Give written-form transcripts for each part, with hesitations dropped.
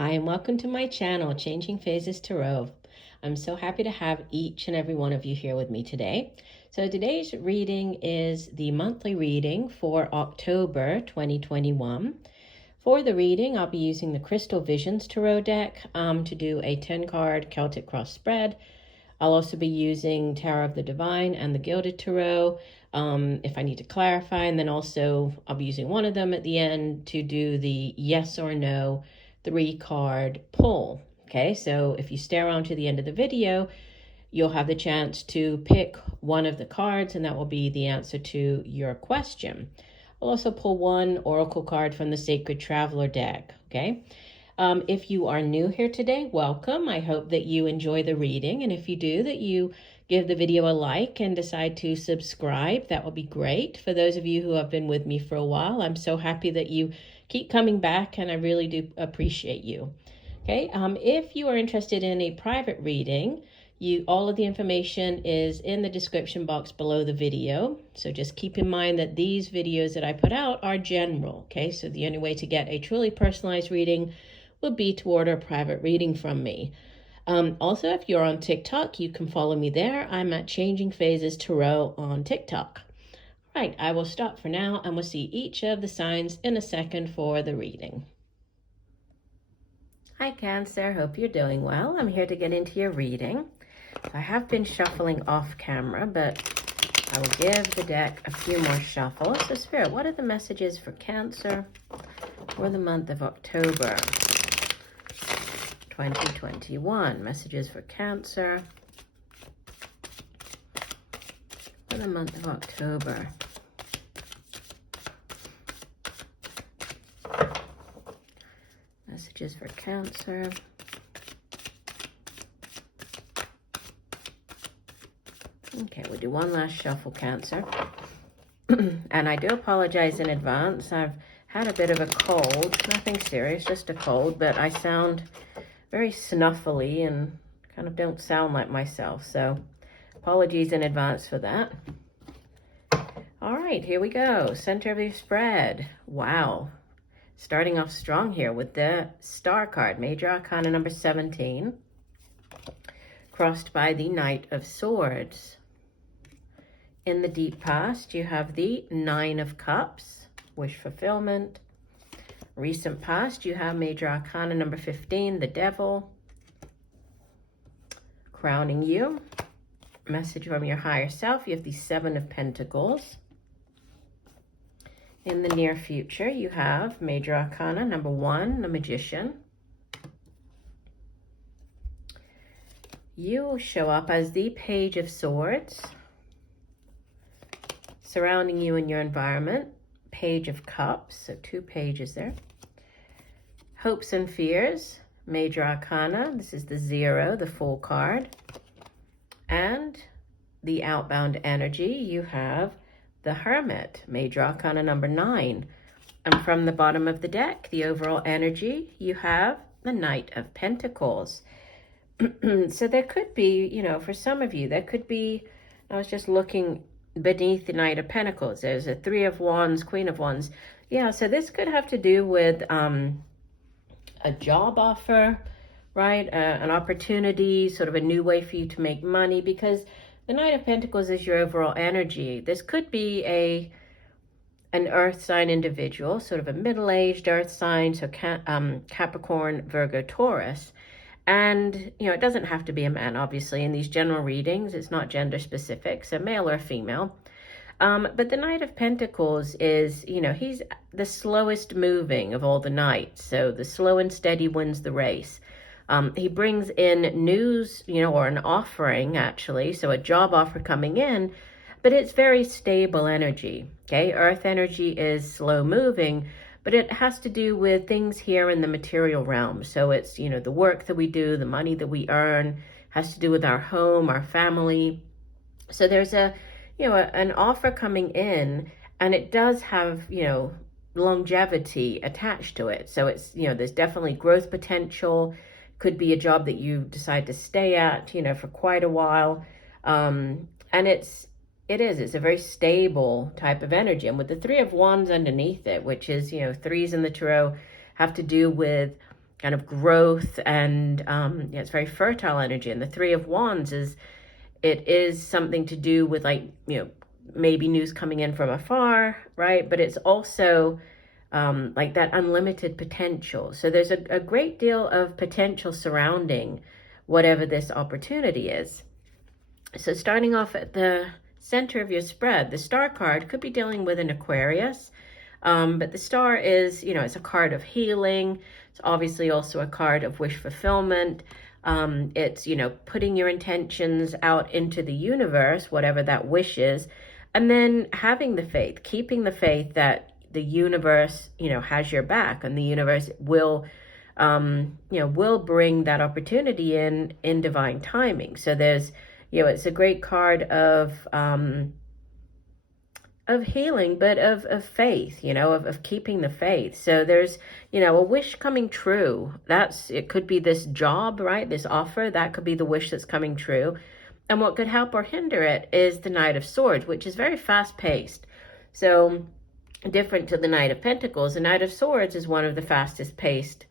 Hi, and welcome to my channel, Changing Phases Tarot. I'm so happy to have each and every one of you here with me today. So today's reading is the monthly reading for October 2021. For the reading, I'll be using the Crystal Visions Tarot deck to do a 10-card Celtic cross spread. I'll also be using Tarot of the Divine and the Gilded Tarot if I need to clarify. And then also I'll be using one of them at the end to do the yes or no 3-card pull. Okay, so if you stay around to the end of the video, you'll have the chance to pick one of the cards and that will be the answer to your question. I'll also pull one oracle card from the Sacred Traveler deck. Okay. If you are new here today, welcome. I hope that you enjoy the reading. And if you do, that you give the video a like and decide to subscribe. That will be great. For those of you who have been with me for a while, I'm so happy that you keep coming back and I really do appreciate you. Okay, if you are interested in a private reading, all of the information is in the description box below the video. So just keep in mind that these videos that I put out are general. Okay, so the only way to get a truly personalized reading would be to order a private reading from me. Also, if you're on TikTok, you can follow me there. I'm at Changing Phases Tarot on TikTok. Right, I will stop for now and we'll see each of the signs in a second for the reading. Hi Cancer, hope you're doing well. I'm here to get into your reading. I have been shuffling off camera, but I will give the deck a few more shuffles. So Spirit, what are the messages for Cancer for the month of October 2021? Messages for Cancer for the month of October. Messages for Cancer. Okay, we'll do one last shuffle, Cancer. And I do apologize in advance. I've had a bit of a cold. Nothing serious, just a cold, but I sound very snuffly and kind of don't sound like myself. So apologies in advance for that. All right, here we go. Center of your spread. Wow. Starting off strong here with the Star card, Major Arcana number 17, crossed by the Knight of Swords. In the deep past, you have the Nine of Cups, wish fulfillment. Recent past, you have Major Arcana number 15, the Devil, crowning you. Message from your higher self, you have the Seven of Pentacles. In the near future, you have Major Arcana number 1, the Magician. You will show up as the Page of Swords. Surrounding you in your environment, Page of Cups, so 2 pages there. Hopes and Fears, Major Arcana, this is the 0, the Fool card. And the outbound energy, you have the Hermit, Major Arcana number 9. And from the bottom of the deck, the overall energy, you have the Knight of Pentacles. So there could be, you know, for some of you, there could be, I was just looking beneath the Knight of Pentacles. There's a 3 of Wands, Queen of Wands. Yeah, so this could have to do with a job offer, right? An opportunity, sort of a new way for you to make money, because the Knight of Pentacles is your overall energy. This could be an earth sign individual, sort of a middle-aged earth sign, so Capricorn, Virgo, Taurus. And, you know, it doesn't have to be a man, obviously. In these general readings, it's not gender specific, so male or female. But the Knight of Pentacles is, you know, he's the slowest moving of all the knights. So the slow and steady wins the race. He brings in news, you know, or an offering, actually. So a job offer coming in, but it's very stable energy, okay? Earth energy is slow moving, but it has to do with things here in the material realm. So it's, you know, the work that we do, the money that we earn, has to do with our home, our family. So there's an offer coming in, and it does have, you know, longevity attached to it. So it's, you know, there's definitely growth potential. Could be a job that you decide to stay at, you know, for quite a while. And it's a very stable type of energy. And with the 3 of Wands underneath it, which is, you know, 3s in the tarot have to do with kind of growth, and yeah, it's very fertile energy. And the Three of Wands it is something to do with, like, maybe news coming in from afar, right? But it's also like that unlimited potential. So there's a great deal of potential surrounding whatever this opportunity is. So starting off at the center of your spread, the Star card could be dealing with an Aquarius, but the Star is, it's a card of healing. It's obviously also a card of wish fulfillment. It's, putting your intentions out into the universe, whatever that wish is, and then having the faith, keeping the faith that the universe, has your back, and the universe will bring that opportunity in divine timing. So there's, it's a great card of healing, but of faith, of keeping the faith. So there's, a wish coming true. It could be this job, right? This offer, that could be the wish that's coming true. And what could help or hinder it is the Knight of Swords, which is very fast paced. So different to the Knight of Pentacles, the Knight of Swords is one of the fastest paced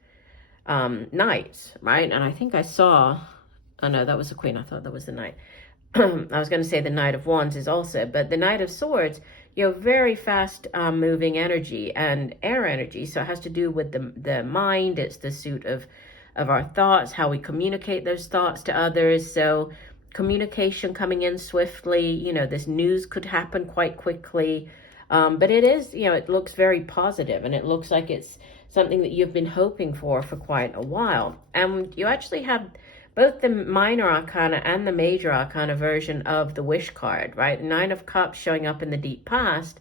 knights, right? And I think I saw, oh no, that was the Queen. I thought that was the Knight. I was going to say the Knight of Wands is also, but the Knight of Swords, very fast moving energy and air energy. So it has to do with the mind. It's the suit of our thoughts, how we communicate those thoughts to others. So communication coming in swiftly, this news could happen quite quickly. But it is, it looks very positive, and it looks like it's something that you've been hoping for quite a while. And you actually have both the minor arcana and the major arcana version of the wish card, right? Nine of Cups showing up in the deep past.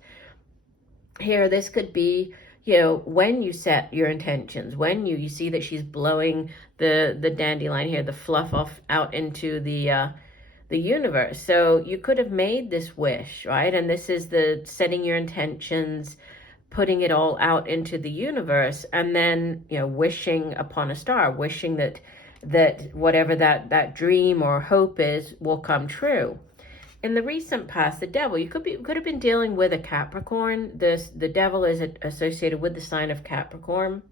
Here, this could be, when you set your intentions, when you see that she's blowing the dandelion here, the fluff out into the universe. So you could have made this wish, right? And this is the setting your intentions, putting it all out into the universe, and then, wishing upon a star, wishing that whatever that dream or hope is will come true. In the recent past, the Devil, you could have been dealing with a Capricorn. The Devil is associated with the sign of Capricorn.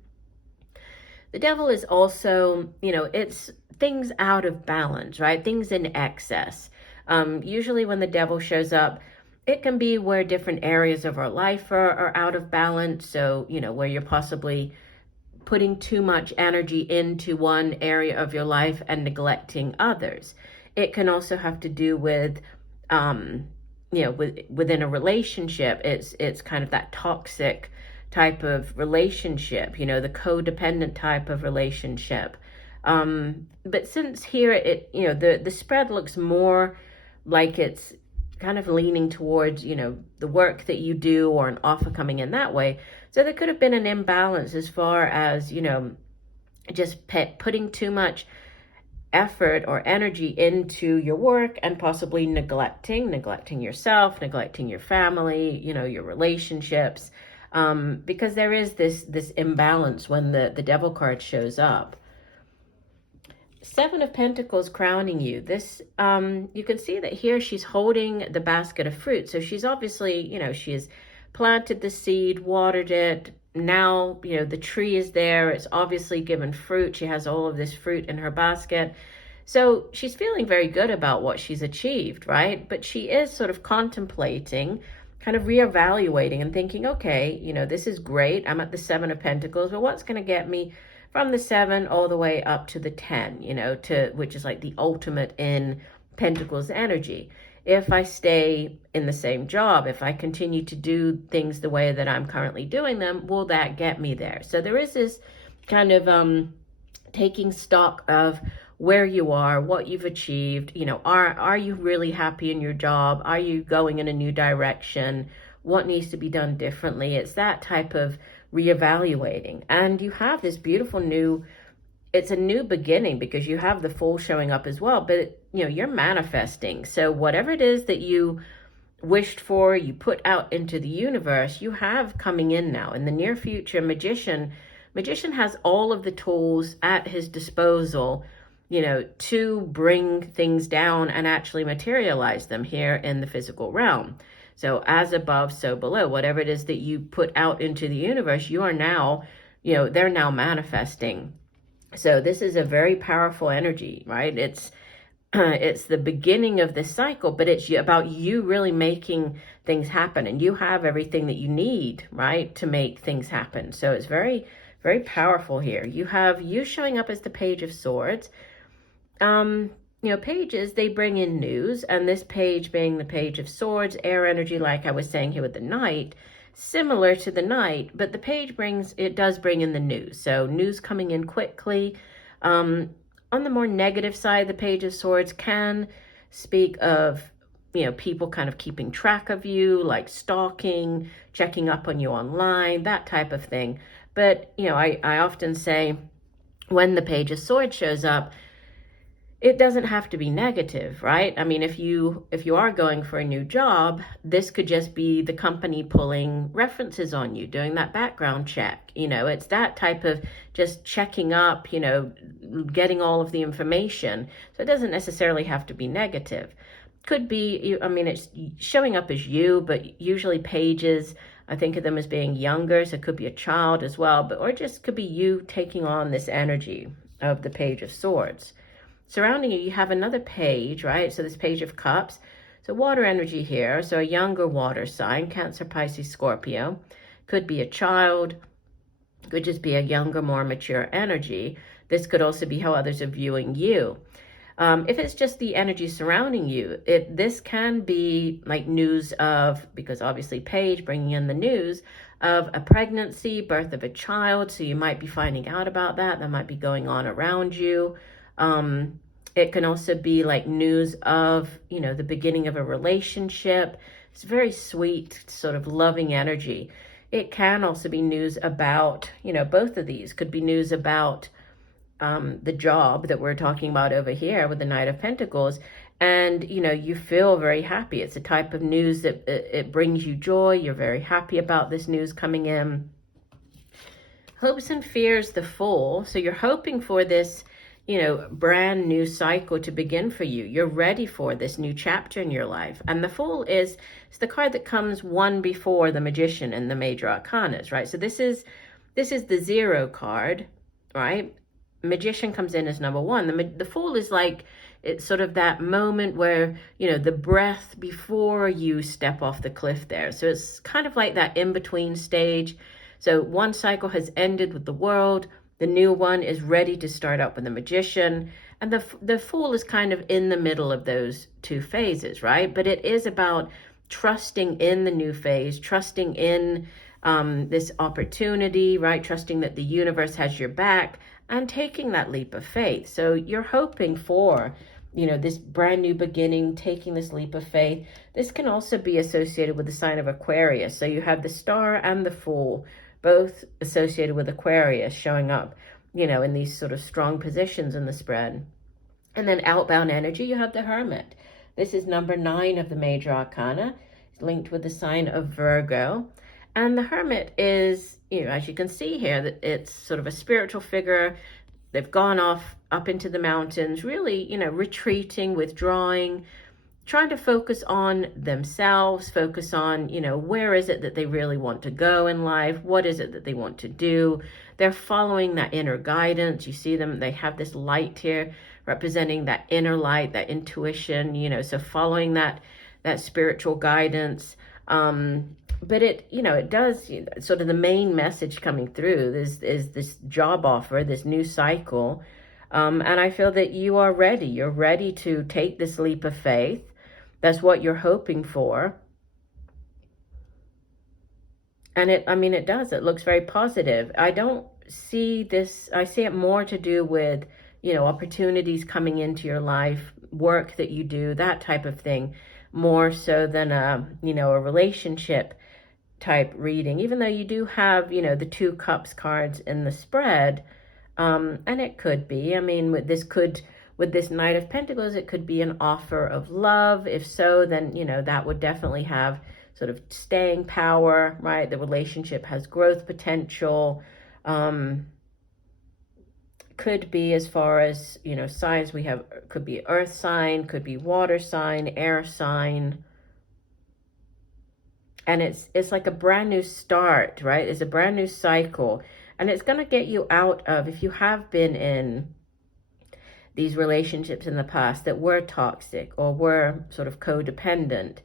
The Devil is also, it's things out of balance, right? Things in excess. Usually when the Devil shows up, it can be where different areas of our life are out of balance. So, where you're possibly putting too much energy into one area of your life and neglecting others. It can also have to do with, within a relationship, it's kind of that toxic type of relationship, the codependent type of relationship. But since here, the spread looks more like it's kind of leaning towards, the work that you do or an offer coming in that way. So there could have been an imbalance as far as, just putting too much effort or energy into your work and possibly neglecting yourself, neglecting your family, your relationships, because there is this imbalance when the Devil card shows up. Seven of Pentacles crowning you. This, you can see that here she's holding the basket of fruit. So she's obviously, she has planted the seed, watered it. Now, the tree is there. It's obviously given fruit. She has all of this fruit in her basket. So she's feeling very good about what she's achieved, right? But she is sort of contemplating, kind of reevaluating and thinking, okay, this is great. I'm at the Seven of Pentacles, but what's going to get me from the 7 all the way up to the 10, which is like the ultimate in Pentacles energy. If I stay in the same job, if I continue to do things the way that I'm currently doing them, will that get me there? So there is this kind of taking stock of where you are, what you've achieved. Are you really happy in your job? Are you going in a new direction? What needs to be done differently? It's that type of reevaluating. And you have this beautiful it's a new beginning, because you have the Fool showing up as well, but you're manifesting. So whatever it is that you wished for, you put out into the universe, you have coming in now. In the near future, Magician has all of the tools at his disposal, to bring things down and actually materialize them here in the physical realm. So as above, so below. Whatever it is that you put out into the universe, you are now, they're now manifesting. So this is a very powerful energy, right? It's it's the beginning of this cycle, but it's about you really making things happen, and you have everything that you need, right, to make things happen. So it's very, very powerful here. You have you showing up as the Page of Swords. Pages, they bring in news, and this page being the Page of Swords, air energy, like I was saying here with the Knight, similar to the Knight, but the page does bring in the news. So news coming in quickly. On the more negative side, the Page of Swords can speak of, people kind of keeping track of you, like stalking, checking up on you online, that type of thing. But, I often say when the Page of Swords shows up, it doesn't have to be negative, right? I mean, if you are going for a new job, this could just be the company pulling references on you, doing that background check. It's that type of just checking up, getting all of the information. So it doesn't necessarily have to be negative. Could be, it's showing up as you, but usually pages, I think of them as being younger, so it could be a child as well, or it just could be you taking on this energy of the Page of Swords. Surrounding you, you have another page, right? So this Page of Cups. So water energy here. So a younger water sign, Cancer, Pisces, Scorpio. Could be a child. Could just be a younger, more mature energy. This could also be how others are viewing you. If it's just the energy surrounding you, this can be like news of, because obviously Page bringing in the news of a pregnancy, birth of a child. So you might be finding out about that. That might be going on around you. It can also be like news of, the beginning of a relationship. It's very sweet, sort of loving energy. It can also be news about, both of these could be news about the job that we're talking about over here with the Knight of Pentacles. And, you feel very happy. It's a type of news that it brings you joy. You're very happy about this news coming in. Hopes and fears, the Fool. So you're hoping for this, brand new cycle to begin for you. You're ready for this new chapter in your life. And the Fool it's the card that comes one before the Magician in the major arcanas, right? So this is the 0 card, right? Magician comes in as number 1. The Fool is like, it's sort of that moment where, the breath before you step off the cliff there. So it's kind of like that in-between stage. So one cycle has ended with the World. The new one is ready to start up with the Magician. And the Fool is kind of in the middle of those two phases, right? But it is about trusting in the new phase, trusting in this opportunity, right? Trusting that the universe has your back and taking that leap of faith. So you're hoping for, this brand new beginning, taking this leap of faith. This can also be associated with the sign of Aquarius. So you have the Star and the Fool, both associated with Aquarius showing up, in these sort of strong positions in the spread. And then outbound energy, you have the Hermit. This is number 9 of the major arcana, linked with the sign of Virgo. And the Hermit is, as you can see here, that it's sort of a spiritual figure. They've gone off up into the mountains, really, retreating, withdrawing, trying to focus on themselves, focus on, where is it that they really want to go in life? What is it that they want to do? They're following that inner guidance. You see them, they have this light here representing that inner light, that intuition, so following that spiritual guidance. But it does, sort of the main message coming through is this job offer, this new cycle. And I feel that you are ready. You're ready to take this leap of faith. That's what you're hoping for. And it does. It looks very positive. I don't see this. I see it more to do with, opportunities coming into your life, work that you do, that type of thing, more so than a relationship type reading, even though you do have, the 2 Cups cards in the spread. And it could be, with this Knight of Pentacles, it could be an offer of love. If so, then, that would definitely have sort of staying power, right? The relationship has growth potential. Could be, as far as, signs we have, could be earth sign, could be water sign, air sign. And it's like a brand new start, right? It's a brand new cycle. And it's going to get you out of, if you have been in these relationships in the past that were toxic or were sort of codependent,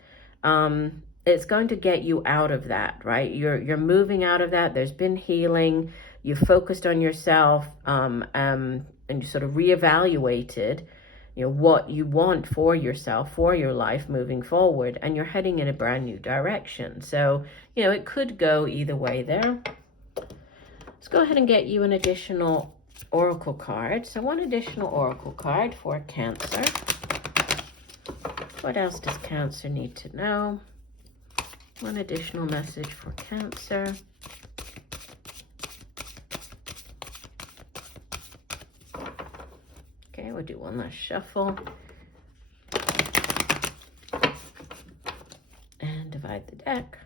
it's going to get you out of that, right? You're moving out of that. There's been healing. You focused on yourself, and you sort of reevaluated, what you want for yourself, for your life moving forward, and you're heading in a brand new direction. So, it could go either way there. Let's go ahead and get you an additional oracle card. So one additional oracle card for Cancer. What else does Cancer need to know? One additional message for Cancer. Okay, we'll do one last shuffle. And divide the deck.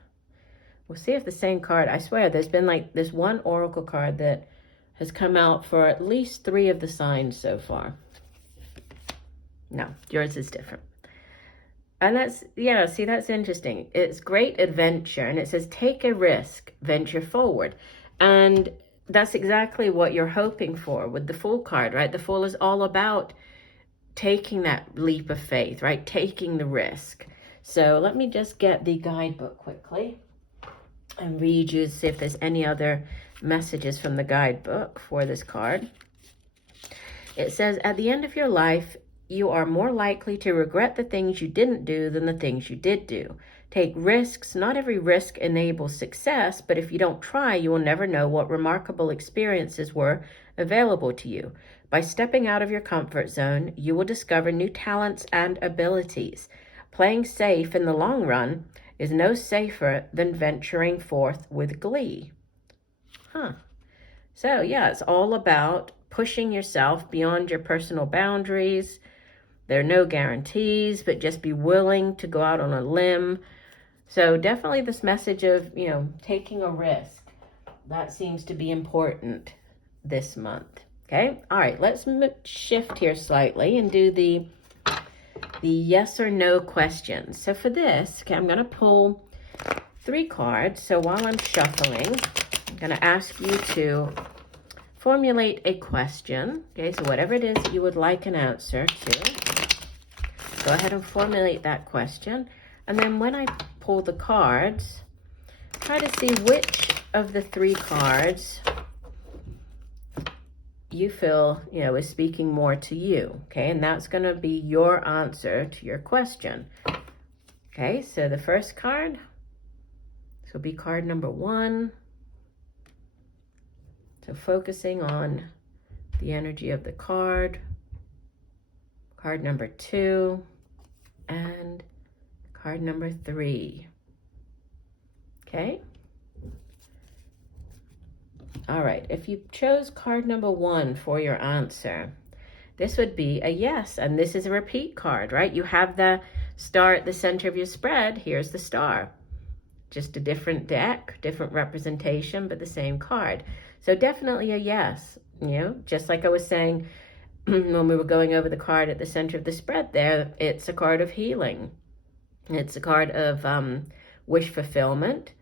We'll see if the same card, I swear, there's been like this one oracle card that has come out for at least 3 of the signs so far. No, yours is different. And that's, see, that's interesting. It's great adventure. And it says, take a risk, venture forward. And that's exactly what you're hoping for with the Fool card, right? The Fool is all about taking that leap of faith, right? Taking the risk. So let me just get the guidebook quickly and read you, see if there's any other messages from the guidebook for this card. It says, at the end of your life, you are more likely to regret the things you didn't do than the things you did do. Take risks. Not every risk enables success, but if you don't try, you will never know what remarkable experiences were available to you. By stepping out of your comfort zone, you will discover new talents and abilities. Playing safe in the long run is no safer than venturing forth with glee. So it's all about pushing yourself beyond your personal boundaries. There are no guarantees, but just be willing to go out on a limb. So definitely this message of, taking a risk. That seems to be important this month. Okay. All right. Let's shift here slightly and do the yes or no questions. So for this, okay, I'm going to pull 3 cards. So while I'm shuffling, I'm going to ask you to formulate a question. Okay, so whatever it is that you would like an answer to, go ahead and formulate that question. And then when I pull the cards, try to see which of the 3 cards you feel, is speaking more to you. Okay, and that's going to be your answer to your question. Okay, so the first card, this will be card number 1. So focusing on the energy of the card. Card number 2 and card number 3. Okay. All right. If you chose card number 1 for your answer, this would be a yes. And this is a repeat card, right? You have the star at the center of your spread. Here's the star. Just a different deck, different representation, but the same card. So definitely a yes, just like I was saying when we were going over the card at the center of the spread there, it's a card of healing. It's a card of wish fulfillment,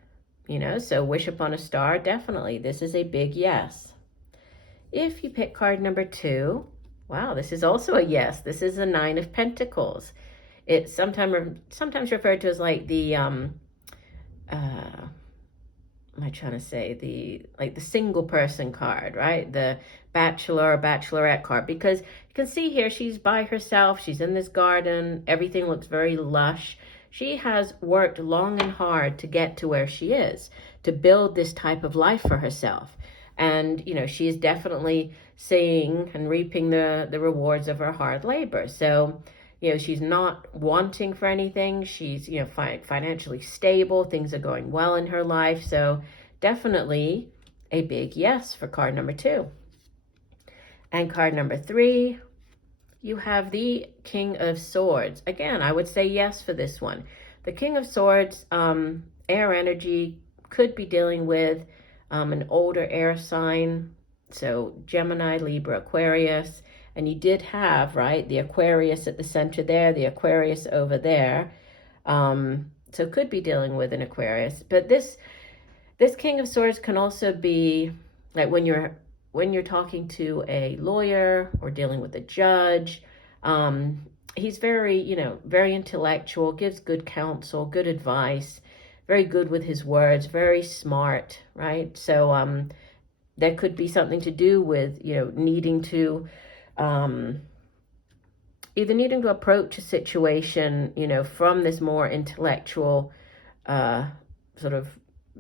so wish upon a star, definitely. This is a big yes. If you pick card number 2, wow, this is also a yes. This is a 9 of Pentacles. It's sometimes referred to as like the am I trying to say the single person card, right? The bachelor or bachelorette card, because you can see here she's by herself. She's in this garden. Everything looks very lush. She has worked long and hard to get to where she is, to build this type of life for herself. And, she is definitely seeing and reaping the rewards of her hard labor. So, she's not wanting for anything. She's, financially stable. Things are going well in her life. So definitely a big yes for card number 2. And card number 3, you have the King of Swords. Again, I would say yes for this one. The King of Swords, air energy, could be dealing with an older air sign. So Gemini, Libra, Aquarius. And you did have, right, the Aquarius at the center there, the Aquarius over there. So could be dealing with an Aquarius. But this King of Swords can also be like when you're talking to a lawyer or dealing with a judge, he's very, very intellectual, gives good counsel, good advice, very good with his words, very smart, right? So that could be something to do with, needing to, either needing to approach a situation, from this more intellectual sort of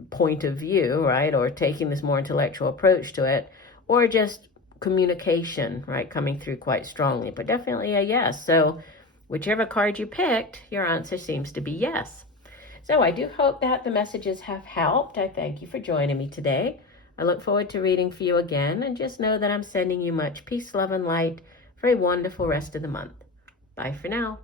point of view, right? Or taking this more intellectual approach to it, or just communication, right? Coming through quite strongly, but definitely a yes. So whichever card you picked, your answer seems to be yes. So I do hope that the messages have helped. I thank you for joining me today. I look forward to reading for you again, and just know that I'm sending you much peace, love, and light for a wonderful rest of the month. Bye for now.